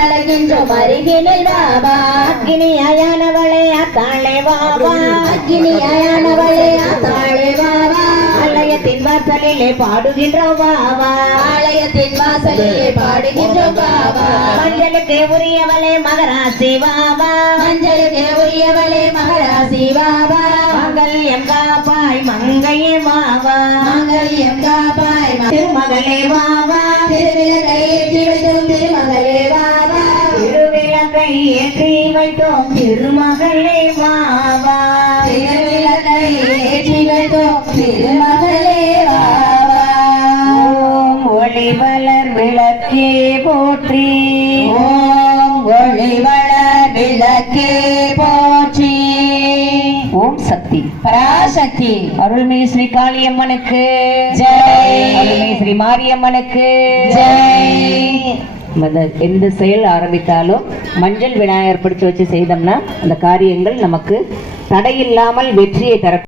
அழைக்கின்றோம் அருகினில் வாவா. அக்னியானவளே அத்தாளே வாவா. அக்னியானவளே அத்தாளே வாவா. ஆலயத்தின் வாசலிலே பாடுகின்றோம் வாவா. ஆலயத்தின் வாசலிலே பாடுகின்றோம் வாவா. மஞ்சளுக்கு உரியவளே மகராசி வாவா. மஞ்சளுக்கு உரியவளே மகராசி வாவா. மங்கல்யம் காப்பாய் மங்கையே வாவா. மங்கல்யம் காப்பாய் திருமகளே வாவா. திருவிளக்கை ஏற்றி வைத்தோம் திருமகளே வாவா. திருவிளக்கை ஏற்றி வைத்தோம் திருமகளே வாவா. திருவிளக்கை ஏற்றி வைத்தோம் திருமகளே வாவா. ஓம் ஒளிவளர் விளக்கே போற்றி. ஓம் ஒளிவளர் விளக்கே போற்றி. ஓம் சக்தி பராசக்தி. அருள்மிகு ஸ்ரீ காளியம்மனுக்கு ஜெய். அருள்மிகு ஸ்ரீ மாரியம்மனுக்கு ஜெய். எந்த செயல் ஆரம்பித்தாலும் மஞ்சள் விநாயகர் பிடிச்சு வச்சு செய்தோம்னா அந்த காரியங்கள் நமக்கு தடையில்லாமல் வெற்றியை தர